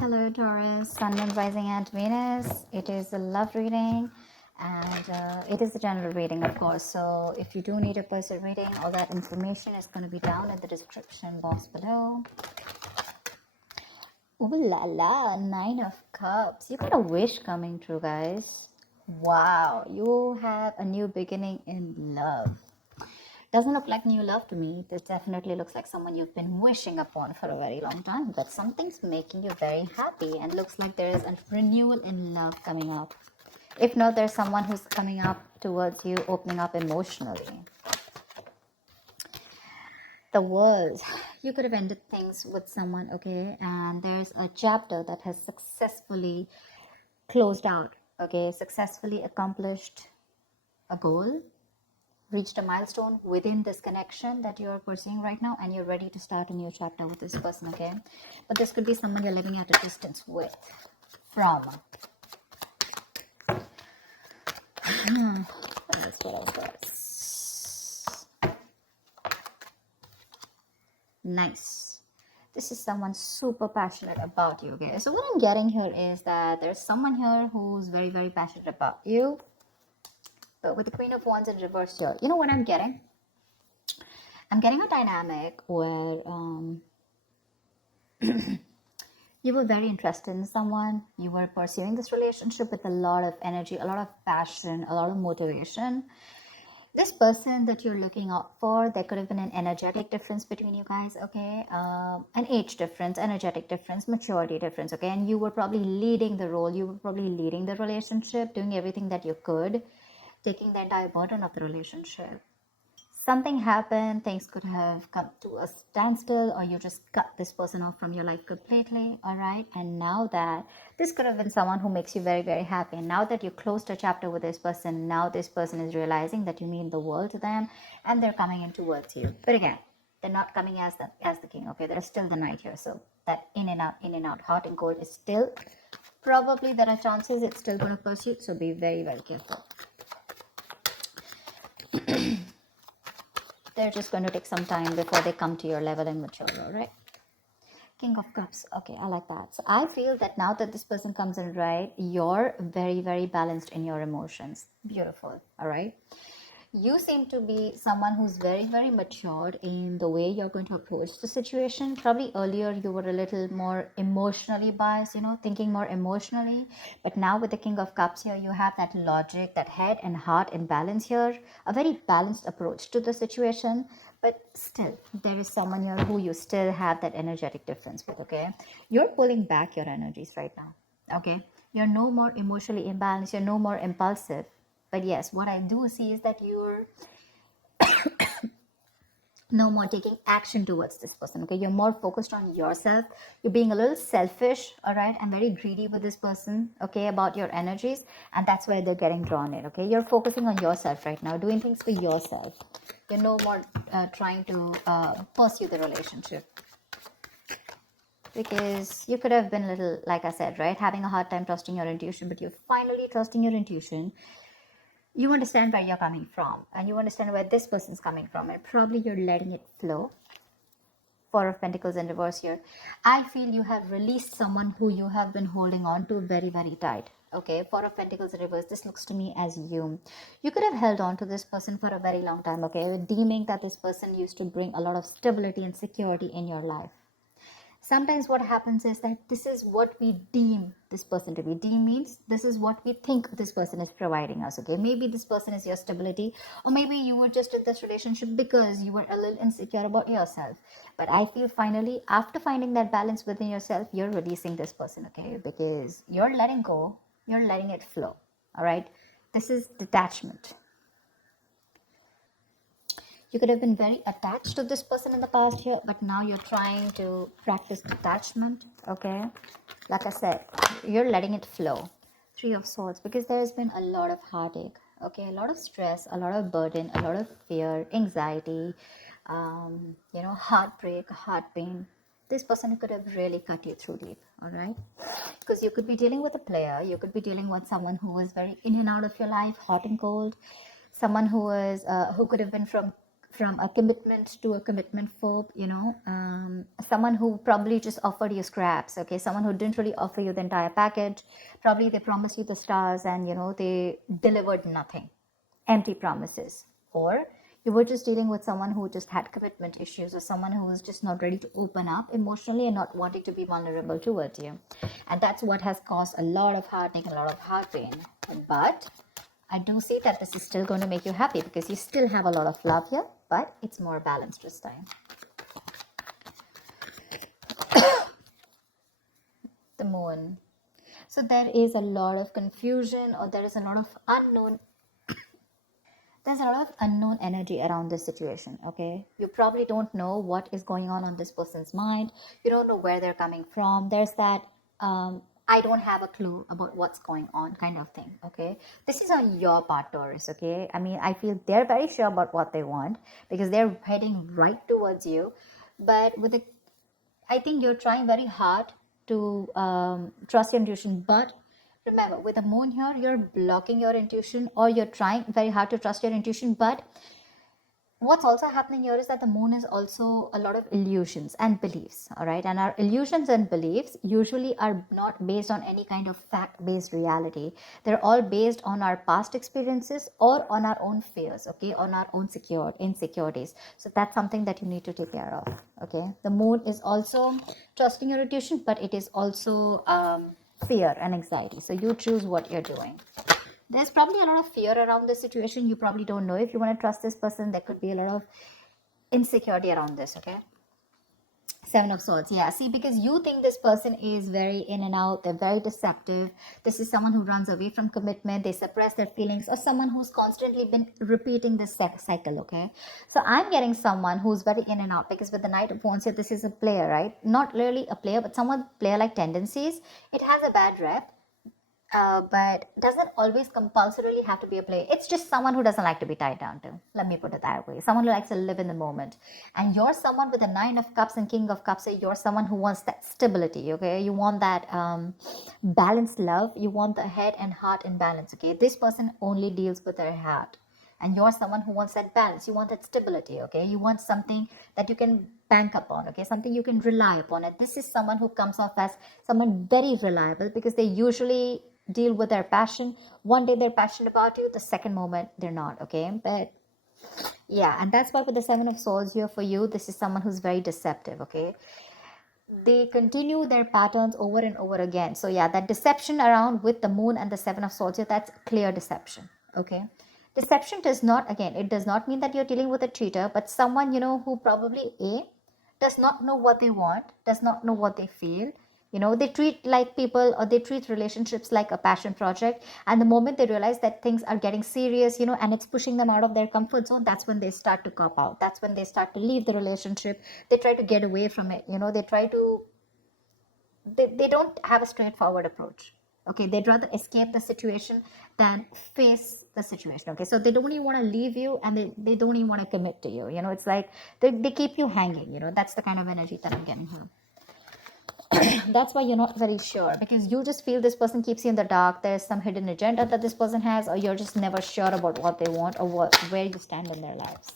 Hello Taurus, Sun, Moon, Rising and Venus. It is a love reading and it is a general reading, of course. So if you do need a personal reading, all that information is going to be down in the description box below. Ooh la la, Nine of Cups. You got a wish coming true, guys. Wow, you have a new beginning in love. Doesn't look like new love to me. This definitely looks like someone you've been wishing upon for a very long time. But something's making you very happy and looks like there is a renewal in love coming up. If not, there's someone who's coming up towards you, opening up emotionally. The World. You could have ended things with someone, okay? And there's a chapter that has successfully closed out, okay? Successfully accomplished a goal, reached a milestone within this connection that you're pursuing right now, and you're ready to start a new chapter with this person, okay? But this could be someone you're living at a distance with, from. What else? Nice. This is someone super passionate about you, okay? So what I'm getting here is that there's someone here who's very, very passionate about you. But with the Queen of Wands in reverse here, you know what I'm getting? I'm getting a dynamic where you were very interested in someone. You were pursuing this relationship with a lot of energy, a lot of passion, a lot of motivation. This person that you're looking out for, there could have been an energetic difference between you guys, okay? An age difference, energetic difference, maturity difference, okay? And you were probably leading the role. You were probably leading the relationship, doing everything that you could, taking the entire burden of the relationship. Something happened, things could have come to a standstill, or you just cut this person off from your life completely, all right? And now that this could have been someone who makes you very, very happy, and now that you closed a chapter with this person, now this person is realizing that you mean the world to them, and they're coming in towards you. But again, they're not coming as the king, okay? There's still the knight here, so that in and out, hot and cold is still, probably there are chances it's still going to pursue, so be very, very careful. They're just going to take some time before they come to your level and mature, all right? King of Cups. Okay, I like that. So I feel that now that this person comes in, right, you're very, very balanced in your emotions. Beautiful, all right? You seem to be someone who's very, very matured in the way you're going to approach the situation. Probably earlier you were a little more emotionally biased, thinking more emotionally. But now with the King of Cups here, you have that logic, that head and heart in balance here, a very balanced approach to the situation. But still, there is someone here who you still have that energetic difference with, okay? You're pulling back your energies right now, okay? You're no more emotionally imbalanced. You're no more impulsive. But yes, what I do see is that you're no more taking action towards this person, okay? You're more focused on yourself. You're being a little selfish, all right? And very greedy with this person, okay, about your energies. And that's where they're getting drawn in, okay? You're focusing on yourself right now, doing things for yourself. You're no more trying to pursue the relationship. Because you could have been a little, like I said, right? Having a hard time trusting your intuition, but you're finally trusting your intuition. You understand where you're coming from, and you understand where this person's coming from, and probably you're letting it flow. Four of Pentacles in reverse here. I feel you have released someone who you have been holding on to very, very tight. Okay, Four of Pentacles in reverse. This looks to me as you. You could have held on to this person for a very long time, okay, deeming that this person used to bring a lot of stability and security in your life. Sometimes what happens is that this is what we deem this person to be. Deem means this is what we think this person is providing us, okay? Maybe this person is your stability, or maybe you were just in this relationship because you were a little insecure about yourself. But I feel finally, after finding that balance within yourself, you're releasing this person, okay? Because you're letting go, you're letting it flow, all right? This is detachment. You could have been very attached to this person in the past here, but now you're trying to practice detachment, okay? Like I said, you're letting it flow. Three of Swords, because there's been a lot of heartache, okay? A lot of stress, a lot of burden, a lot of fear, anxiety, heartbreak, heart pain. This person could have really cut you through deep, all right? Because you could be dealing with a player, you could be dealing with someone who is very in and out of your life, hot and cold, someone who could have been from from a commitment to a commitment phobe, someone who probably just offered you scraps, okay, someone who didn't really offer you the entire package. Probably they promised you the stars and they delivered nothing, empty promises. Or you were just dealing with someone who just had commitment issues, or someone who was just not ready to open up emotionally and not wanting to be vulnerable towards you. And that's what has caused a lot of heartache and a lot of heart pain. But I do see that this is still going to make you happy because you still have a lot of love here, but it's more balanced this time. The moon. So there is a lot of confusion, or there is a lot of unknown. There's a lot of unknown energy around this situation, okay? You probably don't know what is going on this person's mind. You don't know where they're coming from. There's that I don't have a clue about what's going on kind of thing, okay? This is on your part, Taurus, okay? I mean, I feel they're very sure about what they want because they're heading right towards you. But I think you're trying very hard to trust your intuition. But remember, with the moon here, you're blocking your intuition, or you're trying very hard to trust your intuition. But what's also happening here is that the moon is also a lot of illusions and beliefs, all right? And our illusions and beliefs usually are not based on any kind of fact-based reality. They're all based on our past experiences or on our own fears, okay, on our own insecurities. So that's something that you need to take care of, okay? The moon is also trusting your intuition, but it is also fear and anxiety. So you choose what you're doing. There's probably a lot of fear around this situation. You probably don't know if you want to trust this person. There could be a lot of insecurity around this, okay? Seven of Swords, yeah. See, because you think this person is very in and out. They're very deceptive. This is someone who runs away from commitment. They suppress their feelings, or someone who's constantly been repeating this cycle, okay? So I'm getting someone who's very in and out, because with the Knight of Wands here, this is a player, right? Not really a player, but someone player-like tendencies. It has a bad rep. But doesn't always compulsorily have to be a player. It's just someone who doesn't like to be tied down to. Let me put it that way. Someone who likes to live in the moment. And you're someone with the Nine of Cups and King of Cups. So you're someone who wants that stability, okay? You want that balanced love. You want the head and heart in balance, okay? This person only deals with their heart. And you're someone who wants that balance. You want that stability, okay? You want something that you can bank upon, okay? Something you can rely upon. And this is someone who comes off as someone very reliable, because they usually deal with their passion. One day they're passionate about you, the second moment they're not, okay? But yeah, and that's why with the Seven of Swords here for you, this is someone who's very deceptive, okay? They continue their patterns over and over again. So yeah, that deception around with the moon and the Seven of Swords here, that's clear deception, okay? Deception does not, again, it does not mean that you're dealing with a cheater, but someone, who probably does not know what they want, does not know what they feel. They treat like people, or they treat relationships like a passion project. And the moment they realize that things are getting serious, and it's pushing them out of their comfort zone, that's when they start to cop out. That's when they start to leave the relationship. They try to get away from it. They don't have a straightforward approach. Okay, they'd rather escape the situation than face the situation. Okay, so they don't even want to leave you, and they don't even want to commit to you. It's like they keep you hanging. That's the kind of energy that I'm getting here. That's why you're not very sure, because you just feel this person keeps you in the dark. There's some hidden agenda that this person has, or you're just never sure about what they want, or where you stand in their lives.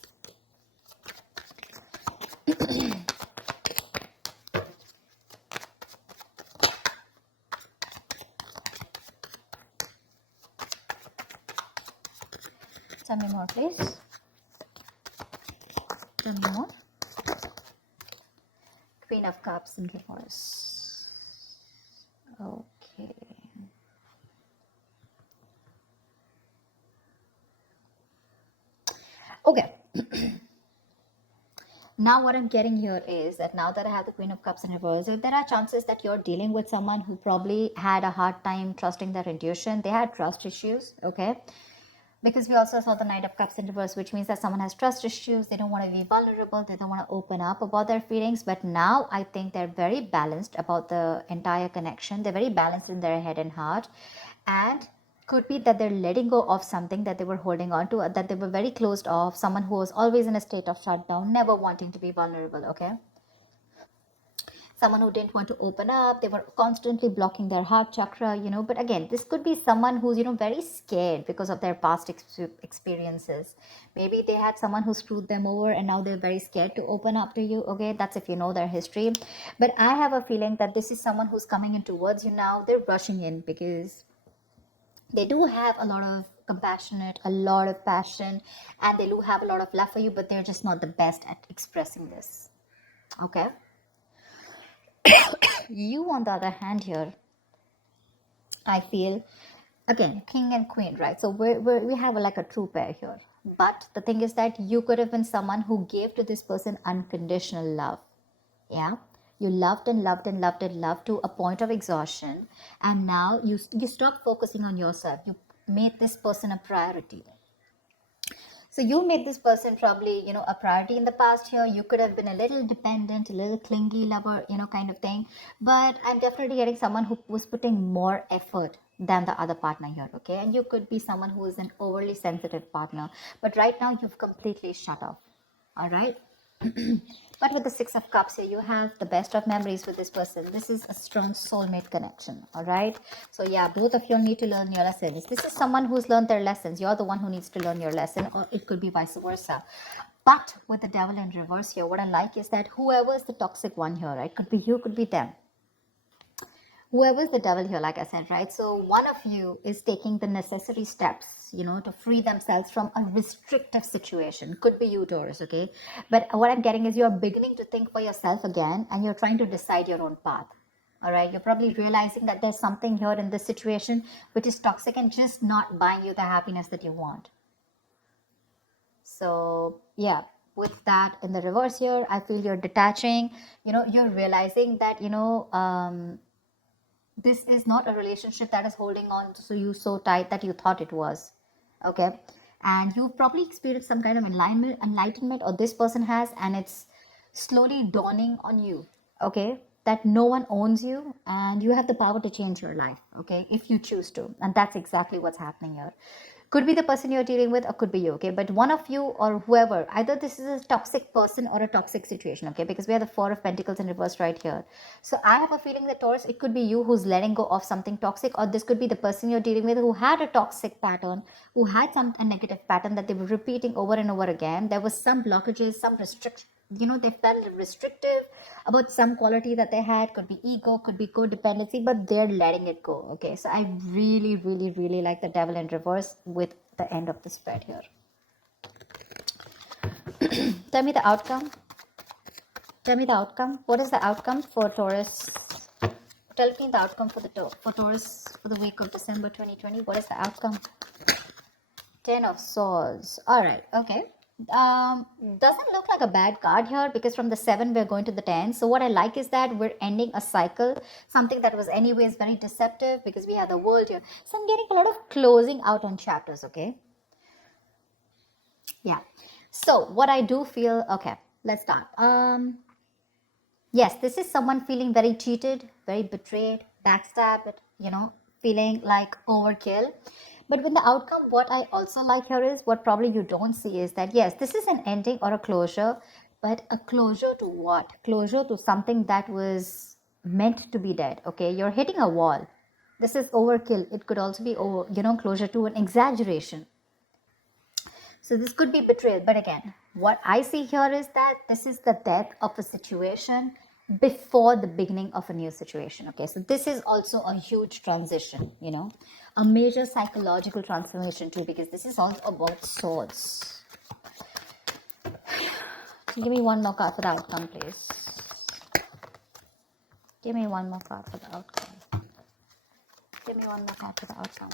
Tell me more, please. Tell me more. Queen of Cups in reverse. Okay. Okay. Now what I'm getting here is that now that I have the Queen of Cups in reverse, there are chances that you're dealing with someone who probably had a hard time trusting their intuition. They had trust issues, okay? Because we also saw the Knight of Cups in reverse, which means that someone has trust issues. They don't want to be vulnerable. They don't want to open up about their feelings. But now I think they're very balanced about the entire connection. They're very balanced in their head and heart. And could be that they're letting go of something that they were holding on to, that they were very closed off. Someone who was always in a state of shutdown, never wanting to be vulnerable, okay? someone who didn't want to open up. They were constantly blocking their heart chakra, but again, this could be someone who's, very scared because of their past experiences. Maybe they had someone who screwed them over and now they're very scared to open up to you. Okay, that's if you know their history. But I have a feeling that this is someone who's coming in towards you now. They're rushing in because they do have a lot of compassionate, a lot of passion, and they do have a lot of love for you, but they're just not the best at expressing this. Okay. You, on the other hand, here, I feel, again, king and queen, right? So we have like a true pair here. But the thing is that you could have been someone who gave to this person unconditional love. Yeah. You loved and loved and loved and loved to a point of exhaustion. And now you stop focusing on yourself. You made this person a priority. So you made this person probably, a priority in the past here. You could have been a little dependent, a little clingy lover, kind of thing. But I'm definitely getting someone who was putting more effort than the other partner here, okay? And you could be someone who is an overly sensitive partner. But right now, you've completely shut off, all right? But with the Six of Cups here, you have the best of memories with this person. This is a strong soulmate connection, all right? So yeah, both of you need to learn your lessons. This is someone who's learned their lessons. You're the one who needs to learn your lesson, or it could be vice versa. But with the devil in reverse here, what I like is that whoever is the toxic one here, right? Could be you, could be them. Whoever's the devil here, like I said, right? So one of you is taking the necessary steps, to free themselves from a restrictive situation. Could be you, Taurus, okay? But what I'm getting is you're beginning to think for yourself again, and you're trying to decide your own path. All right, you're probably realizing that there's something here in this situation which is toxic and just not buying you the happiness that you want. So yeah, with that in the reverse here, I feel you're detaching. You're realizing that this is not a relationship that is holding on to you so tight that you thought it was. Okay. And you've probably experienced some kind of enlightenment, or this person has, and it's slowly dawning on you. Okay. That no one owns you and you have the power to change your life. Okay. If you choose to. And that's exactly what's happening here. Could be the person you're dealing with, or could be you, okay? But one of you or whoever, either this is a toxic person or a toxic situation, okay? Because we have the Four of Pentacles in reverse right here. So I have a feeling that, Taurus, it could be you who's letting go of something toxic, or this could be the person you're dealing with who had a toxic pattern, who had a negative pattern that they were repeating over and over again. There was some blockages, some restriction. They felt restrictive about some quality that they had. Could be ego, could be codependency, but they're letting it go. Okay, so I really, really, really like the devil in reverse with the end of the spread here. Tell me the outcome. Tell me the outcome. What is the outcome for Taurus? Tell me the outcome for Taurus for the week of December 2020. What is the outcome? 10 of Swords. All right. Okay. Doesn't look like a bad card here, because from the 7 we're going to the 10. So what I like is that we're ending a cycle, something that was anyways very deceptive, because we have the world here. So I'm getting a lot of closing out on chapters. Okay. Yeah. So what I do feel, okay, let's start. Yes, this is someone feeling very cheated, very betrayed, backstabbed, feeling like overkill. But when the outcome, what I also like here is, what probably you don't see is that, yes, this is an ending or a closure, but a closure to what? Closure to something that was meant to be dead. Okay, you're hitting a wall. This is overkill. It could also be, closure to an exaggeration. So this could be betrayal. But again, what I see here is that this is the death of a situation before the beginning of a new situation. Okay, so this is also a huge transition, a major psychological transformation too, because this is all about swords. Give me one more card for the outcome, please. Give me one more card for the outcome. Give me one more card for the outcome.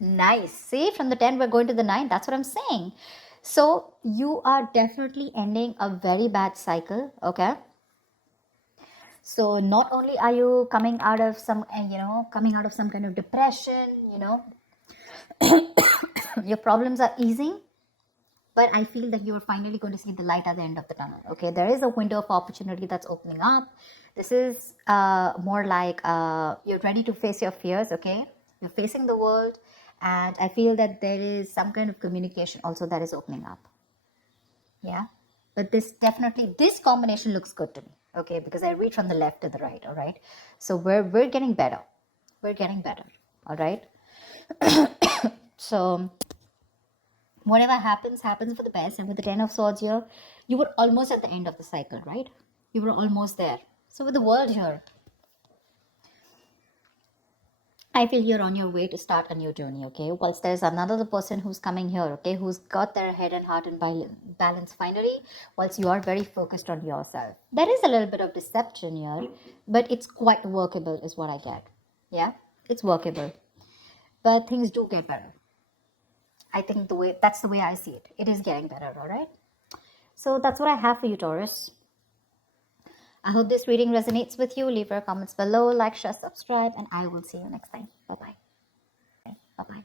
Nice. See, from the 10 we're going to the 9. That's what I'm saying. So you are definitely ending a very bad cycle. Okay. So not only are you coming out of some kind of depression, your problems are easing, but I feel that you're finally going to see the light at the end of the tunnel. Okay, there is a window of opportunity that's opening up. This is more like you're ready to face your fears. Okay, you're facing the world, and I feel that there is some kind of communication also that is opening up. Yeah. But this combination looks good to me, okay, because I read from the left to the right. All right, so we're getting better. We're getting better. All right. So whatever happens for the best. And with the 10 of Swords here, you were almost at the end of the cycle, right? You were almost there. So with the World here, I feel you're on your way to start a new journey, okay? Whilst there's another person who's coming here, okay, who's got their head and heart in balance finally, whilst you are very focused on yourself. There is a little bit of deception here, but it's quite workable is what I get. Yeah, it's workable. But things do get better. I think that's the way I see it. It is getting better, all right? So that's what I have for you, Taurus. I hope this reading resonates with you. Leave your comments below, like, share, subscribe, and I will see you next time. Bye-bye. Bye-bye.